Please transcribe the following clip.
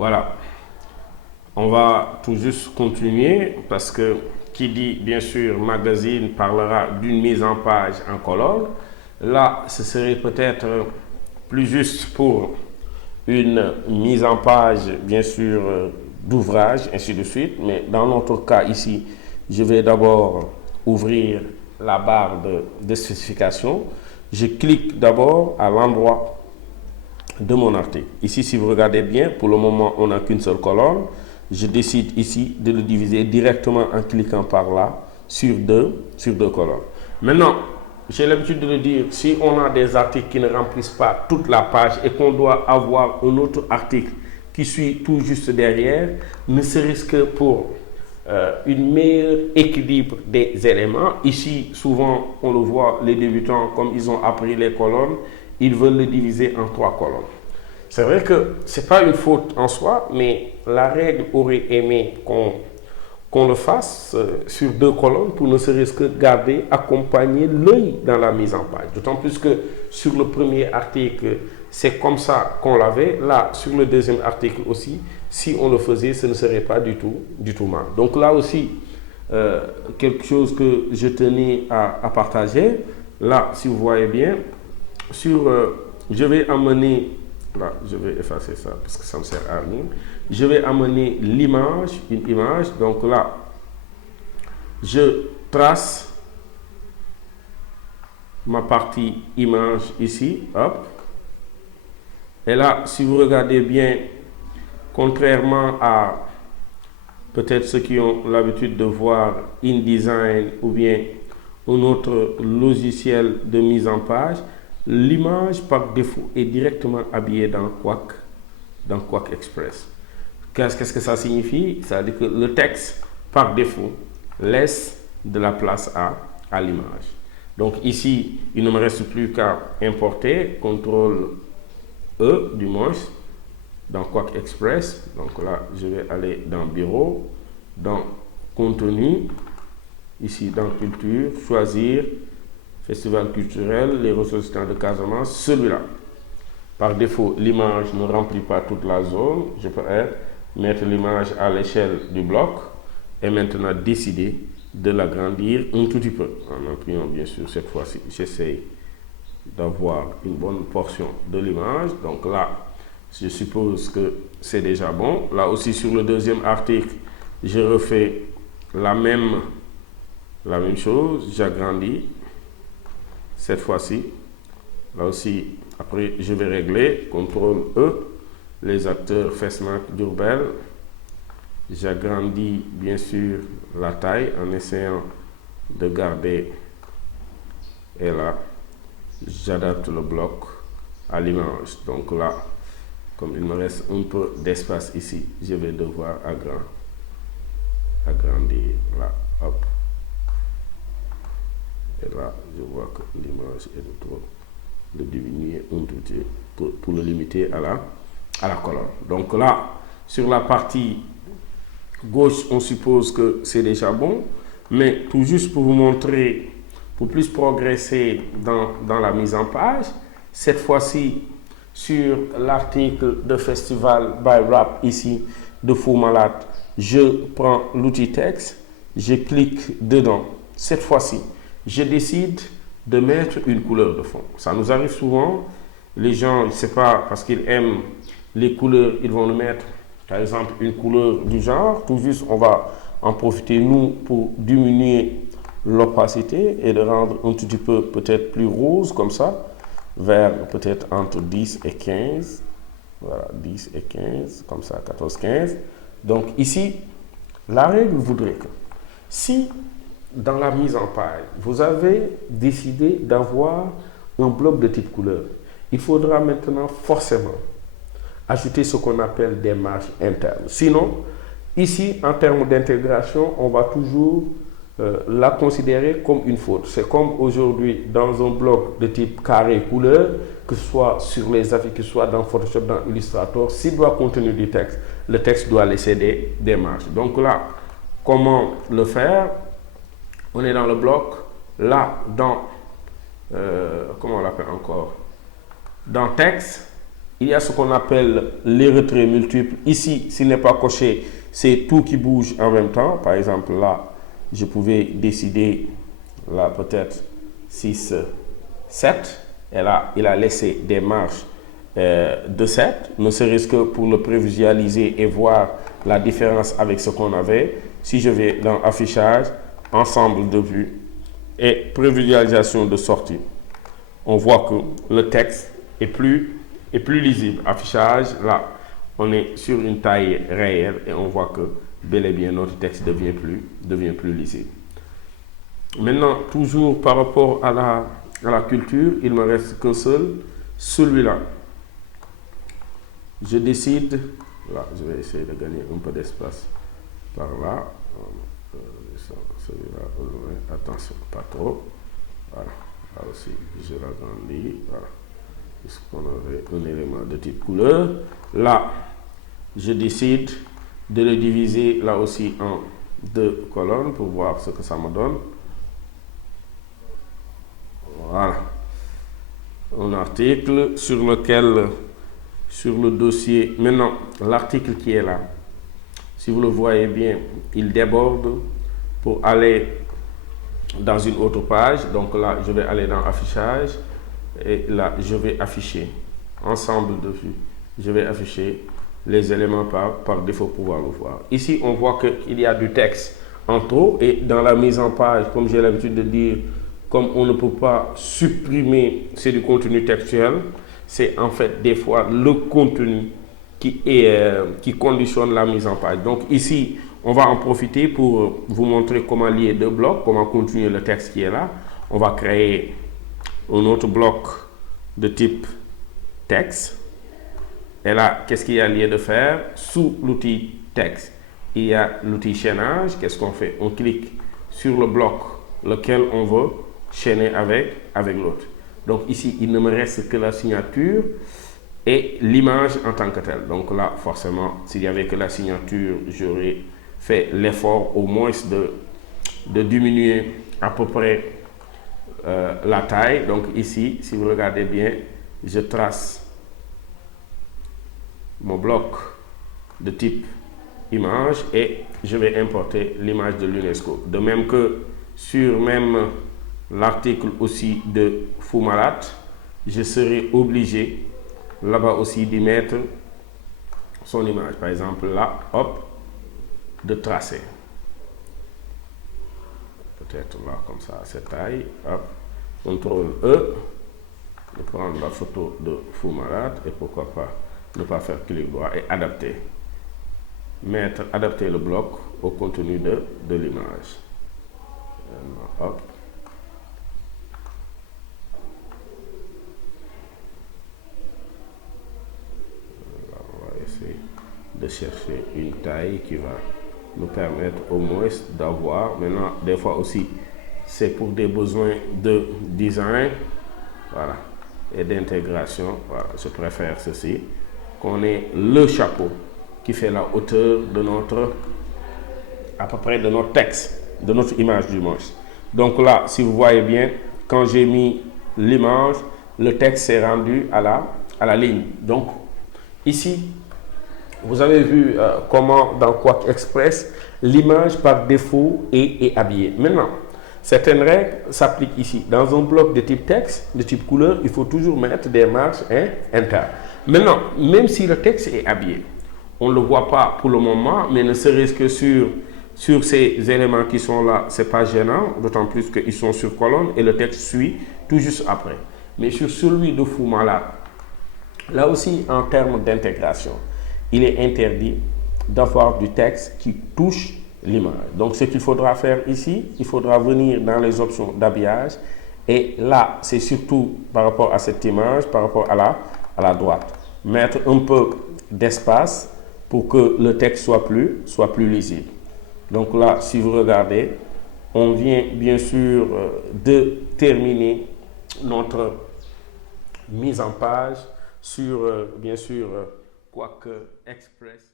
Voilà. On va tout juste continuer parce que qui dit bien sûr magazine parlera d'une mise en page en colonne. Là, ce serait peut-être plus juste pour une mise en page, bien sûr, d'ouvrage, ainsi de suite. Mais dans notre cas ici, je vais d'abord ouvrir la barre de spécification. Je clique d'abord à l'endroit de mon article. Ici, si vous regardez bien, pour le moment, on n'a qu'une seule colonne. Je décide ici de le diviser directement en cliquant par là sur deux colonnes. Maintenant, j'ai l'habitude de le dire, si on a des articles qui ne remplissent pas toute la page et qu'on doit avoir un autre article qui suit tout juste derrière, ne serait-ce que pour une meilleur équilibre des éléments. Ici, souvent, on le voit, les débutants, comme ils ont appris les colonnes, ils veulent le diviser en 3 colonnes. C'est vrai que ce n'est pas une faute en soi, mais la règle aurait aimé qu'on le fasse sur 2 colonnes pour ne serait-ce que garder, accompagner l'œil dans la mise en page. D'autant plus que sur le premier article, c'est comme ça qu'on l'avait. Là, sur le deuxième article aussi, si on le faisait, ce ne serait pas du tout mal. Donc là aussi, quelque chose que je tenais à partager. Là, si vous voyez bien, je vais amener, là, je vais effacer ça parce que ça ne me sert à rien. Je vais amener l'image, une image. Donc là, je trace ma partie image ici, hop. Et là, si vous regardez bien, contrairement à peut-être ceux qui ont l'habitude de voir InDesign ou bien un autre logiciel de mise en page, l'image par défaut est directement habillée dans Quark Express. Qu'est-ce que ça signifie? Ça veut dire que le texte, par défaut, laisse de la place à l'image. Donc ici, il ne me reste plus qu'à importer, CTRL E du moins, dans Quark Express. Donc là, je vais aller dans Bureau, dans Contenu, ici dans Culture, choisir Festival culturel, les ressortissants de Casamance, celui-là. Par défaut, l'image ne remplit pas toute la zone. Je peux mettre l'image à l'échelle du bloc et maintenant décider de l'agrandir un tout petit peu. En appuyant bien sûr cette fois-ci, j'essaie d'avoir une bonne portion de l'image. Donc là, je suppose que c'est déjà bon. Là aussi sur le deuxième article, je refais la même chose, j'agrandis. Cette fois-ci, là aussi, après je vais régler, CTRL E, les acteurs Fesmac Diourbel. J'agrandis bien sûr la taille en essayant de garder, et là, j'adapte le bloc à l'image. Donc là, comme il me reste un peu d'espace ici, je vais devoir agrandir là, hop. Et là, je vois que l'image est de trop, de diminuer un tout petit pour le limiter à la colonne. Donc là, sur la partie gauche, on suppose que c'est déjà bon, mais tout juste pour vous montrer, pour plus progresser dans la mise en page, cette fois-ci, sur l'article de Festival by Rap ici, de Fou Malade, je prends l'outil texte, je clique dedans. Cette fois-ci, je décide de mettre une couleur de fond. Ça nous arrive souvent, les gens, je ne sais pas, parce qu'ils aiment les couleurs, ils vont nous mettre, par exemple, une couleur du genre. Tout juste, on va en profiter, nous, pour diminuer l'opacité et de rendre un tout petit peu peut-être plus rose, comme ça, vers peut-être entre 10 et 15. Voilà, 10 et 15, comme ça, 14, 15. Donc ici, la règle voudrait que si dans la mise en page, vous avez décidé d'avoir un bloc de type couleur, il faudra maintenant forcément ajouter ce qu'on appelle des marges internes. Sinon, ici, en termes d'intégration, on va toujours la considérer comme une faute. C'est comme aujourd'hui dans un bloc de type carré couleur, que ce soit sur les affiches, que ce soit dans Photoshop, dans Illustrator, s'il doit contenir du texte, le texte doit laisser des marges. Donc là, comment le faire? On est dans le bloc, là, dans, comment on l'appelle encore? Dans texte, il y a ce qu'on appelle les retraits multiples. Ici, s'il n'est pas coché, c'est tout qui bouge en même temps. Par exemple, là, je pouvais décider, là, peut-être 6, 7. Et là, il a laissé des marges de 7, ne serait-ce que pour le prévisualiser et voir la différence avec ce qu'on avait. Si je vais dans affichage, ensemble de vues et prévisualisation de sortie, on voit que le texte est plus lisible. Affichage, là, on est sur une taille réelle et on voit que bel et bien notre texte devient plus lisible. Maintenant, toujours par rapport à la culture, il me reste qu'un seul, celui-là. Je décide, là, je vais essayer de gagner un peu d'espace par là. Celui-là, attention, pas trop. Voilà, là aussi, je l'agrandis. Voilà. Puisqu'on avait un élément de type couleur. Là, je décide de le diviser là aussi en 2 colonnes pour voir ce que ça me donne. Voilà. Un article sur lequel, sur le dossier, maintenant, l'article qui est là, si vous le voyez bien, il déborde pour aller dans une autre page. Donc là, je vais aller dans affichage et là, je vais afficher ensemble de vues. Je vais afficher les éléments par défaut pour pouvoir le voir. Ici, on voit qu'il y a du texte en trop et dans la mise en page, comme j'ai l'habitude de dire, comme on ne peut pas supprimer, c'est du contenu textuel, c'est en fait des fois le contenu qui conditionne la mise en page. Donc ici, on va en profiter pour vous montrer comment lier 2 blocs, comment continuer le texte qui est là. On va créer un autre bloc de type texte. Et là, qu'est-ce qu'il y a lieu de faire? Sous l'outil texte, il y a l'outil chaînage. Qu'est-ce qu'on fait? On clique sur le bloc lequel on veut chaîner avec l'autre. Donc ici, il ne me reste que la signature et l'image en tant que telle. Donc là, forcément, s'il n'y avait que la signature, j'aurais fait l'effort au moins de diminuer à peu près la taille. Donc ici, si vous regardez bien, je trace mon bloc de type image et je vais importer l'image de l'UNESCO. De même que sur même l'article aussi de Fou Malade, je serai obligé là-bas aussi d'y mettre son image. Par exemple là, hop, de tracer. Peut-être là comme ça, à cette taille, hop, CTRL E, de prendre la photo de Fou Malade et pourquoi pas ne pas faire clic droit et adapter. Adapter le bloc au contenu de l'image. Hop. On va essayer de chercher une taille qui va nous permettre au moins d'avoir, maintenant des fois aussi c'est pour des besoins de design, voilà, et d'intégration. Voilà, je préfère ceci, qu'on ait le chapeau qui fait la hauteur de notre, à peu près de notre texte, de notre image du moins. Donc là, si vous voyez bien, quand j'ai mis l'image, le texte s'est rendu à la ligne. Donc ici, vous avez vu comment dans Quack Express, l'image par défaut est habillée. Maintenant, certaines règles s'appliquent ici. Dans un bloc de type texte, de type couleur, il faut toujours mettre des marges internes. Maintenant, même si le texte est habillé, on ne le voit pas pour le moment, mais ne serait-ce que sur ces éléments qui sont là, ce n'est pas gênant, d'autant plus qu'ils sont sur colonne et le texte suit tout juste après. Mais sur celui de Fou Malade, là aussi en termes d'intégration, il est interdit d'avoir du texte qui touche l'image. Donc ce qu'il faudra faire ici, il faudra venir dans les options d'habillage et là c'est surtout par rapport à cette image, par rapport à la droite, mettre un peu d'espace pour que le texte soit plus lisible. Donc là, si vous regardez, on vient bien sûr de terminer notre mise en page sur bien sûr Quack Express.